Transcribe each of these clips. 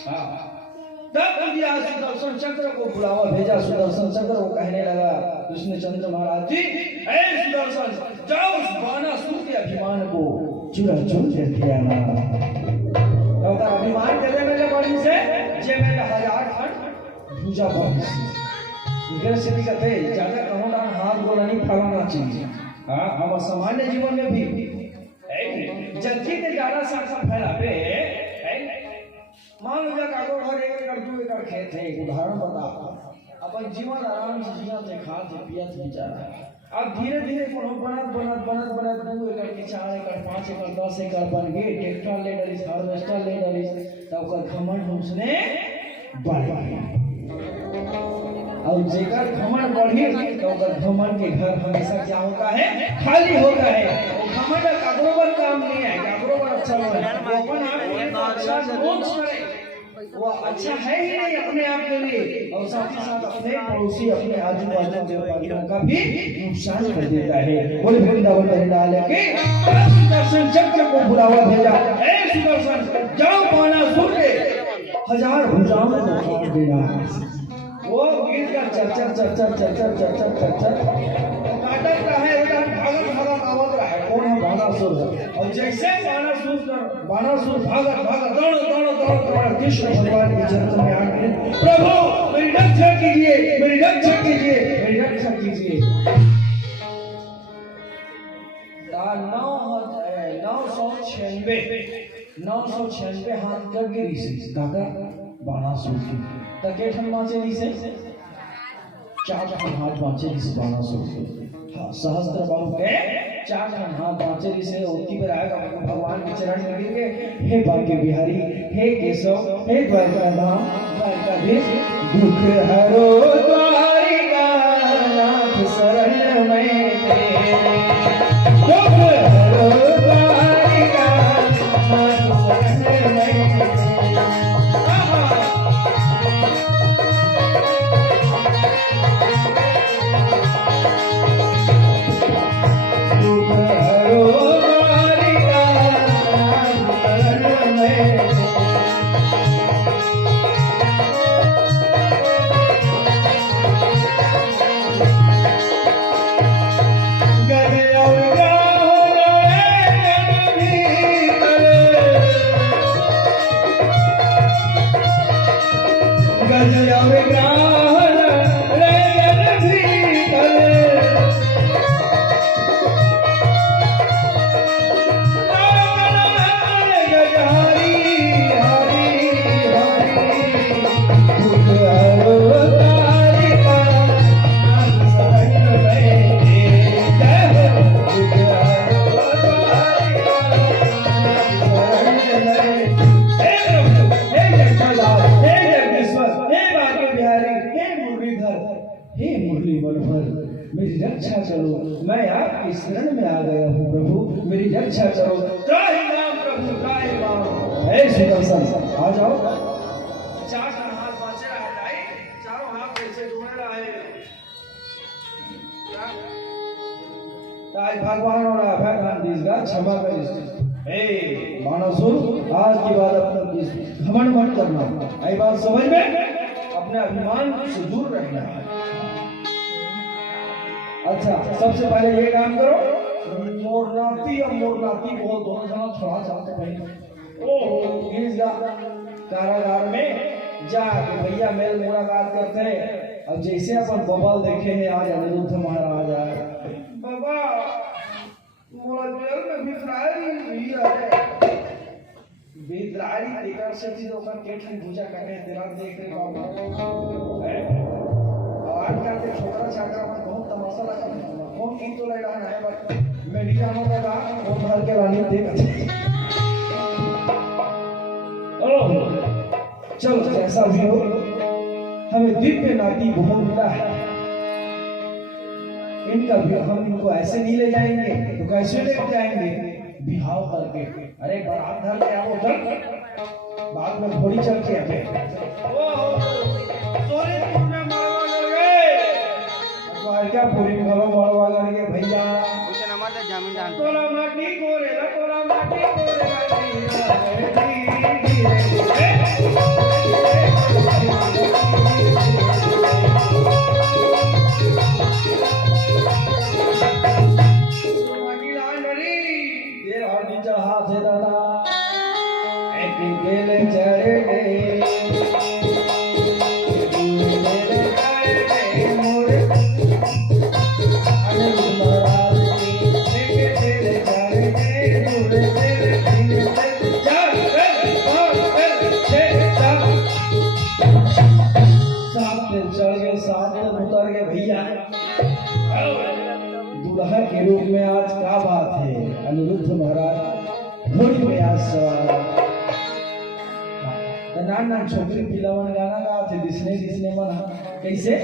तब दिया सुदर्शन चक्र को बुलावा भेजा। सुदर्शन चक्र को कहने लगा कृष्णचंद्र महाराज जी, ऐ सुदर्शन, जाओ उस बाणासुर के अभिमान को चूर-चूर करके आना। तो अभिमान कर मेरे बड़ी से जे मैंने 1000 खंड भुजा बड़ी से इधर से भी कहते ज्यादा कहो ना, हाथ गोला नहीं फैलाना चाहिए। हाँ, हम सामान्य जीवन में भी जल्दी से ज्यादा साथ फैला पे मान लो कागो घर 1 एकड़ 2 एकड़ खेत है। एक उदाहरण बता, अपन जीवन आराम से जिया थे, खाते पियत बेचारा। अब धीरे धीरे कोनो बनत 2 एकड़ के 4 एकड़ 5 एकड़ 10 एकड़ बन गए। ट्रैक्टर ले डली, हार्वेस्टर ले डली, तब का घमंड उसने बढ़ गया। और जेकर घमंड बढ़ी तो घमंड के घर हमेशा क्या होता है, खाली होता है। घमंड कागरोबर काम नहीं है, कागरोबर अच्छा हो है, वो अपन आप को अच्छा नोट्स करे, वो अच्छा है ही नहीं अपने आप के लिए, और साथ ही साथ अपने पड़ोसी, अपने आजू बाजू के वालों का भी नुकसान कर देता है। बोले वृंदावन में डाल के सुदर्शन चक्र को बुलावा भेजा, ऐ सुदर्शन, जाओ बाणासुर के 1000 भुजाओं को काट देना। वो गीत का चर्चा नाटक का है, भागत आवत रहा है, कौन है बाणासुर। और जैसे बाणासुर भागत दौड़ कृष्ण भगवान के चरण में आके, प्रभु मेरी रक्षा कीजिए, मेरी रक्षा कीजिए, मेरी रक्षा कीजिए। 996 हाथ कर गिरी से काका बाणासुर की तके ठन माचे दी से 4 ठन हाथ बाचे दी से बाणासुर से। हाँ, सहस्त्र बाहु के 4 ठन हाथ बाचे दी से। उतनी पर आएगा भगवान के चरण में गिर के, हे भाग्य बिहारी, हे केशव, हे द्वारका धाम, द्वारकाधीश, दुख हरो द्वारिका नाथ शरण में तेरे, दुख हरो द्वारिका नाथ शरण में तेरे। मेरी रक्षा करो, मैं आपकी शरण में आ गया हूँ प्रभु, मेरी रक्षा करो। त्राहि माम प्रभु, त्राहि माम। हे सुदर्शन, आ जाओ। 4 हाथ बाँचे रहा है, चारों हाथ कैसे जोड़े रहा है। आज भगवान और भगवान दीसगा क्षमा करिए। हे बाणासुर, आज के बाद अपना घमंड मत करना। आई बात समझ में, अपने अभिमान से दूर रहना है। अच्छा, सबसे पहले ये काम करो, मोरनाती और मोरनाती को दोनों जना छोड़ा चाहते पहले। ओ गिरजा कारागार में जाके भैया मेल मुलाकात करते हैं। अब जैसे अपन बबल देखे हैं आज अनिरुद्ध महाराज आए, बाबा मोला जेल में बिद्रारी टिकर से चीज ओकर केठन पूजा करने तेरा देख रे बाबा है। आज का ते छोटा छाका में बहुत तमाशा लगा, कौन की तो लगा है, बट मीडिया में लगा वो भर के वाली देख। ओ चलो, जैसा भी हो, हमें दिव्य नाती बहुत मिला है। इनका हम इनको ऐसे नहीं ले जाएंगे तो कैसे ले जाएंगे, बिहाव करके। अरे बारात धर के आओ, चल बाद में घोड़ी चल के आते। सोनीपुर में मरवा गए, क्या पूरी घरों मरवा करके भैया जामीन दान तोला माटी कोरे, तोला माटी कोरे। तेल चढ़ गए मोरे अनिरुद्ध महाराज के तेल चढ़ गए दूर तेल चार सात तेल चढ़ गए सात तेल उतर गए भैया दूल्हा के रूप में आज क्या बात है अनिरुद्ध महाराज घोड़ी में आज सवार नान नान छोकरी पिलावन गाना गा थे दिसने दिसने मन कैसे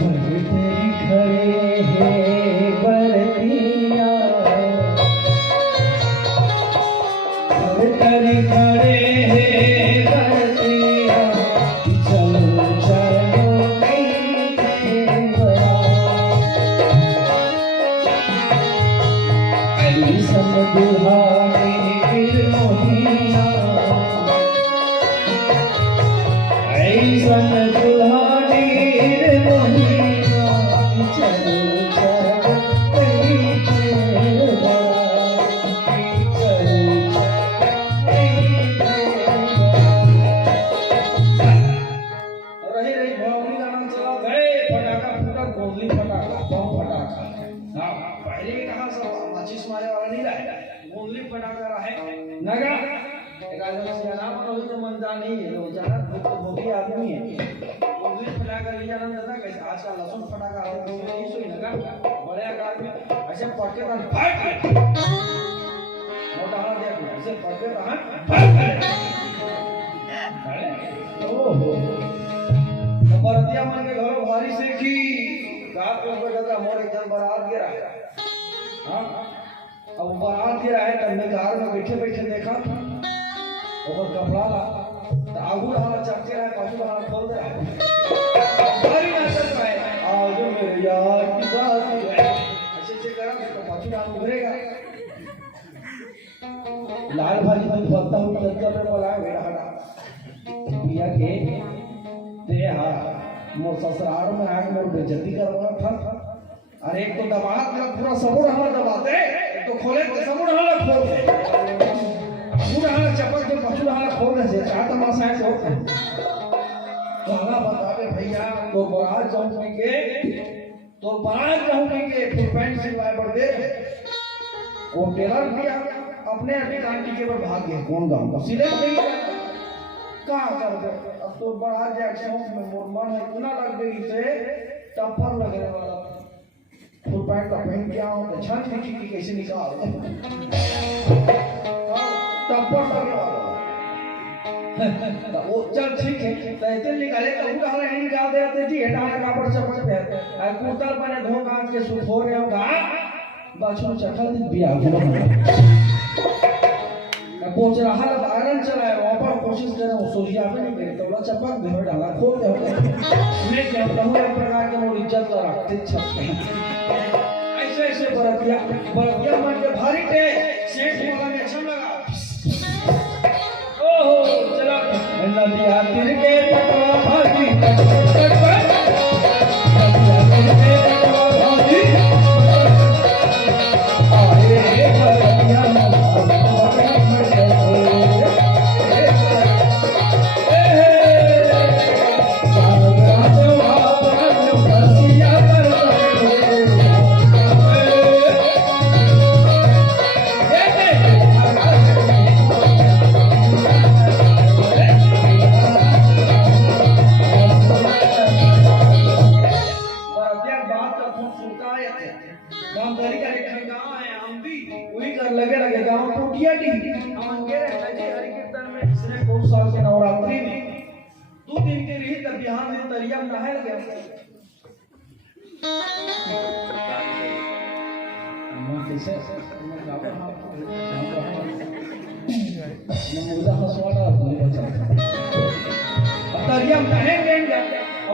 बरते खड़े हैं बरतिया बरते खड़े हैं बरतिया चलो चलो ऐसन दुल्हा ऐसन दुल्हानी रे मोहिना चलो चलो तेरी बड़ा चलो रही रही भौनी का नाम चला गए फटाका फूटा गोली फटाका बम फटाका हाँ पहले भी कहा सब माचिस मारे वाला नहीं रहा गोली फटाका रहा है नगा एक आदमी से नाम रोहित मंदानी है जाना तो भोगी आदमी है गोली फटाका ले जाना दादा कैसे आजकल लहसुन फटाका है तो नहीं सोई लगा बड़े आकार में ऐसे पटके तो फट मोटा हाथ देख ऐसे पटके तो फट ओहो बरतिया मन के घर भारी से की रात को बैठा मोर एकदम बारात गिरा हां अब बारात गिरा है तब मैं घर में बैठे बैठे देखा और कपड़ा ला तो आगू रहा चक्के रहा पाछू रहा खोल दे भारी नाचत है आज मेरे यार की शादी है ऐसे ऐसे करा तो पाछू रहा उभरेगा लाल भाजी में फलता हुआ चक्कर में बोला मेरा हटा पिया के दे हाँ मोर ससुराल में आके मोर बेइज्जती करवा था अरे एक तो दबात का पूरा सबूर हमारा दबाते एक तो खोले तो सबूर हमारा खोल दे पूरा हमारा चप्पल के पछुल हमारा खोल दे क्या तमाशा है तो हमारा बतावे भैया तो बारात जाऊंगी के फुल पैंट सिलवाए पड़ दे वो टेलर किया अपने दुकान के ऊपर भाग गए कौन गांव का सिले नहीं कहाँ कर दे अब तो बड़ा जैक्शन में मोरमान है इतना लग गई से टप्पर लगने वाला फुल पैंट का पहन के आओ तो छान देखी कि कैसे निकाल टप्पर लगने वाला वो चल ठीक है तो निकाले तो उनका हमें नहीं निकाल देते जी हेटा हमारे कापड़ चप्पल पहनते हैं कुर्ता पहने धो कांच के सूट हो रहे होगा बाछू चखा दिन बिया पहुंच रहा है आयरन चलाए वहां पर कोशिश करें वो सोचिया भी नहीं करे तो ला चपक भेड़ डाला खोल दे मैं क्या कहूं एक प्रकार के वो इज्जत का रखते छपते ऐसे ऐसे बरतिया मन के भारी थे सेठ बोला में अच्छा लगा ओहो चला नदिया तीर के पटवा भाजी नदिया तीर के पटवा भाजी आए बरतिया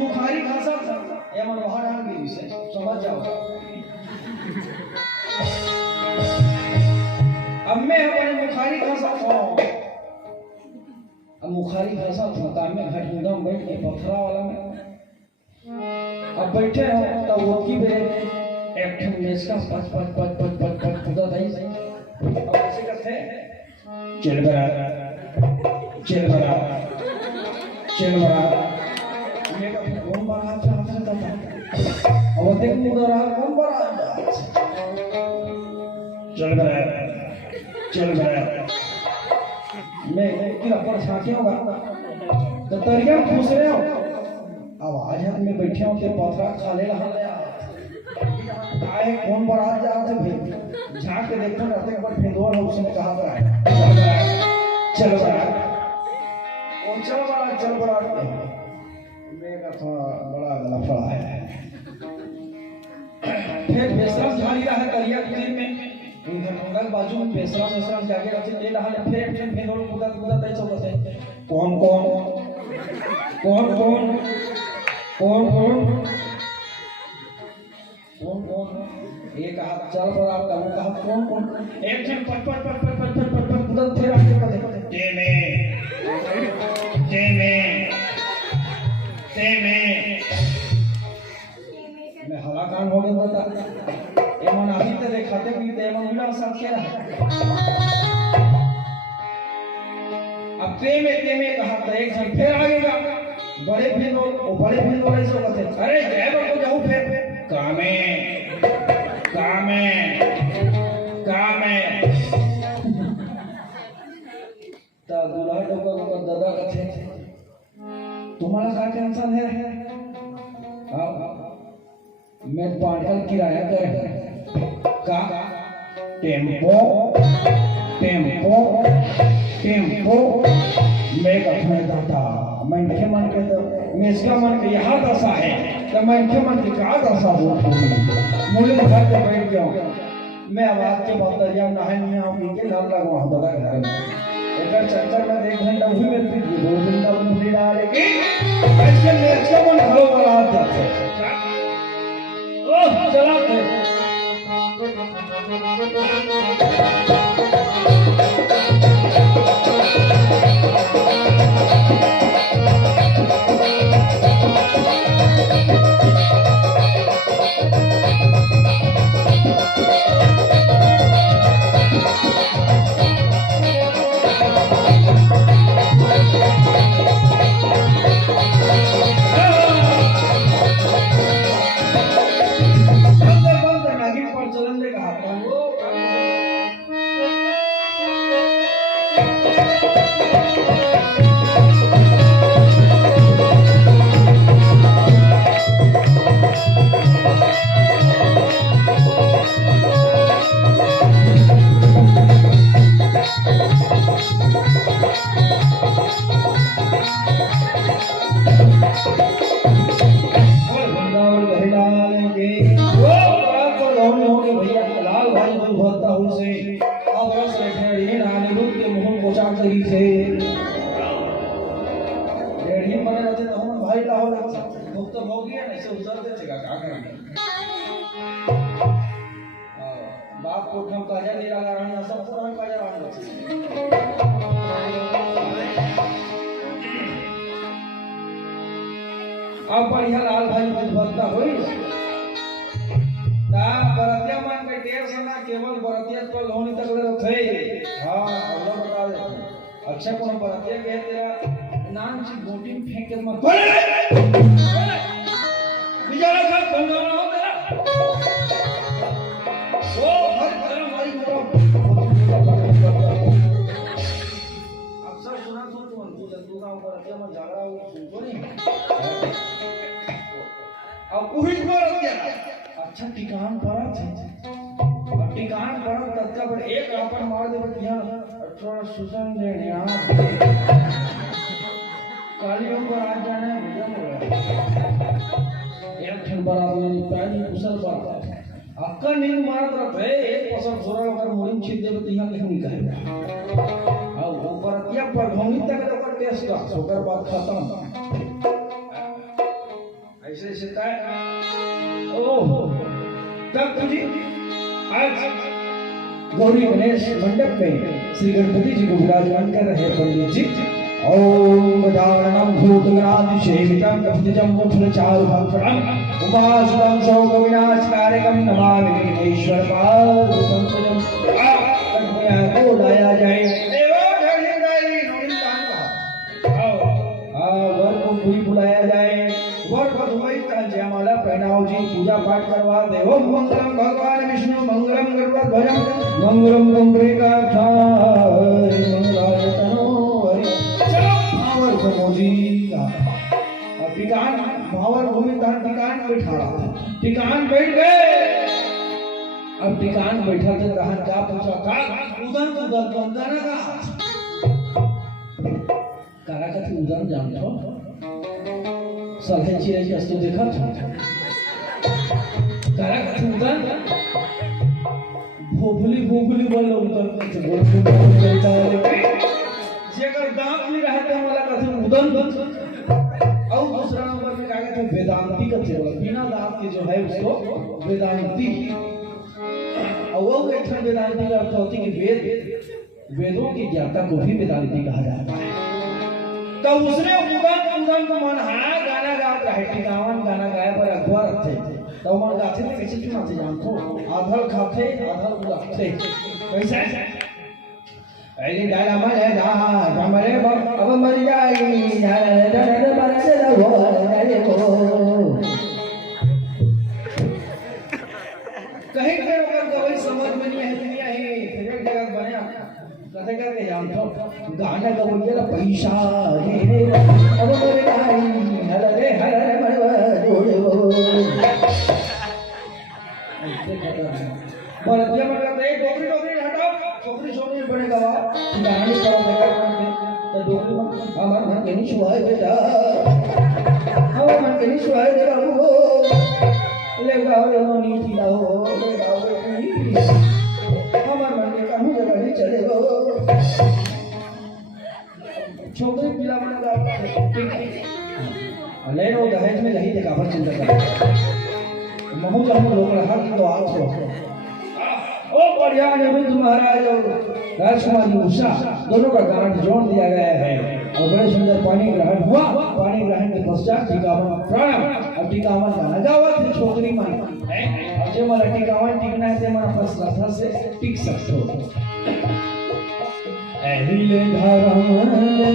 मुखारी खासा या मन वहां डाल गई इसे समझ जाओ अब मैं अपने मुखारी खासा खाऊं अब मुखारी खासा था में घट एकदम बैठ के पथरा वाला में अब बैठे हो तब वो की बे एक ठन मेज का पच पच पच पच पच पच पूरा दही अब ऐसे करते चल बरा चल बरा चल बरा ये का कौन बरा चाहता था अब देख मुझे रहा कौन बरा चल बरा मैं कि अपन छाके होगा तो तरिया खुश रहे हो अब आज हम में बैठे हो के पथरा खा ले रहा है आए कौन बारात जा रहे भाई झांक के देखो ना एक बार फेंदोर हो उसने कहा पर आया चल बारात और चल बारात मेरा था बड़ा लफड़ा है फिर बेसरम झाड़ी रहा है करिया तीर में उधर मंगल बाजू में बेसरम जाके रखे ले रहा है फिर फेंदोर कूदा तय सब से कौन एक हाथ चल पर आप वो कहा कौन एक जन पट उधर फिर आगे पड़े जे में मैं हलाकान हो गया बता एमन आही ते देखाते भी ते एमन मिला सब के रहा अब ते में कहा तो एक जन फिर आगे का बड़े फिर ऐसे कहते अरे जय बाबू जाऊं फिर कामे ता दूल्हा टोका को दादा कथे तुम्हारा क्या टेंशन है मैं पार्टल किराया कर का टेम्पो मैं कथने दादा मैं के मन के तो इसका मन के यहाँ दशा है तो मैं के मन की का दशा हो मुझे घर पे बैठ जाऊं मैं आवाज के बाद दरिया नहाए नहीं आऊंगी के लाल लगवा दादा घर में एक चक्कर में एक घंटा हुई में फिर 2 दिन का मुंडी डालेगी ऐसे में अच्छा मन हलो वाला हाथ जाते ओह चलाते बाप को हम काजा ले लगा रहा है सब पूरा काजा रहा अब बढ़िया लाल भाई मजबूता होई ता बरतिया मन के ढेर सना केवल बरतिया पर होने तक रखे हां अल्लाह बता दे अच्छा कौन बरतिया के तेरा नाम ची गोटी में फेंक के मत बिचारा सब बंगाना हो तेरा वो हर तरह हमारी अक्सर सुना तू का ऊपर रतिया में झगड़ा हो सुन नहीं अब पूरी बरतिया अच्छा ठिकान पड़ा थे ठिकान पड़ा तत्का पर एक आपन मार दे बटिया थोड़ा सुसन दे यहां कालियों पर आ जाने एक ठन बराबर नहीं पहली कुशल बात अक्का नींद मारत रहे एक पसंद जोरा अगर मोरिन छिद दे तो यहां नहीं कहेगा अब वो बरतिया पर होनी तक तो टेस्ट का सोकर बात खत्म ऐसे शिकायत ओह तब तुझे आज गौरी गणेश मंडप में श्री गणपति जी को विराजमान कर रहे पंडित जी ओम दारणं भूतगणादि सेवितं कपितजं मुखचारु भक्तम् उपासुतं शोक विनाशकारकं नमामि विघ्नेश्वर पादपंकजं को लाया जाए कोई बुलाया जाए वर वधुवई का जयमाला पहनाओ जी पूजा पाठ करवा दे ओम मंगलम भगवान विष्णु मंगलम गरुड़ध्वज मंगलम पुंडरीकाक्षाय मंगलाय तनो हरि चलो भावर करो जी का अब टिकान भावर भूमि का टिकान बैठा टिकान बैठ गए अब टिकान बैठा तो कहा क्या पूछा का उदन उदन बंदना का कारा का थी उदन जानतो सलहे चिरे की अस्तु देखा कारा का थी उदन भोगली भोगली वाला उदन से बोल बोलता है जेकर दांत नहीं रहता वाला का थी उदन और दूसरा नंबर में क्या कहते हैं वेदांती का थी बिना दांत के जो है उसको वेदांती और वो एक वेदांती का अर्थ होती है कि वेदों की ज्ञाता को भी वेदांती कहा जाता है तो उसने उदन को मन हाँ गाना गाता है टिकावन गाना गाया पर अखबार थे तो मन गाते थे कैसे चुना थे जानतो आधल खाते आधल उड़ाते कैसे ऐली डाला मरे दा कमरे अब मर जाई डर बरसे वो डरे वो कहीं पे अगर गवई समझ में नहीं है दुनिया है फिर एक जगह बनाया कथे करके जानतो गाना गवई का पैसा रे अब मर जाई हरे मरवा जोड़े वो ऐसे खतर बरतिया मर गए डोकरी हटाओ छोकरी बनेगा गाने करो बेकार करते तो डोकरी हमार मन के नहीं सुहाए बेटा हमार मन के नहीं सुहाए बेटा वो ले गाओ नीति लाओ ले गाओ हमार मन के कानून जगह नहीं चलेगा छोकरी पिला मन गाओ ले लो दहेज में नहीं देखा पर चिंता कर महू जब लोग रहा तो आप हो ओ बढ़िया नरेंद्र महाराज और राजकुमारी उषा दोनों का गान जोड़ दिया गया है और बड़े सुंदर पानी ग्रहण हुआ पानी ग्रहण के पश्चात टीकावन प्राण अब टीकावन गाना गावा थे छोकरी मन और जो मला टीकावन टिकना है ते मन फसला से टिक सकते हो एहिले धर्म ले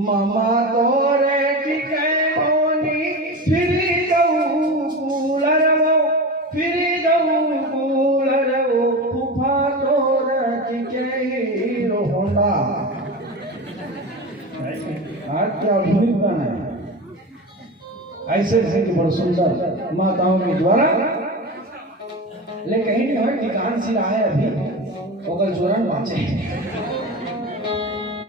मामा तोरे टिके मोनी फिर जाऊं कूलर वो फूफा तोरे टिके हीरो होंडा आज क्या भूमिक बना ऐसे ऐसे की बड़ा सुंदर माताओं के द्वारा ले कहीं नहीं है ठिकान सिरा है अभी ओकर जोरन बाँचे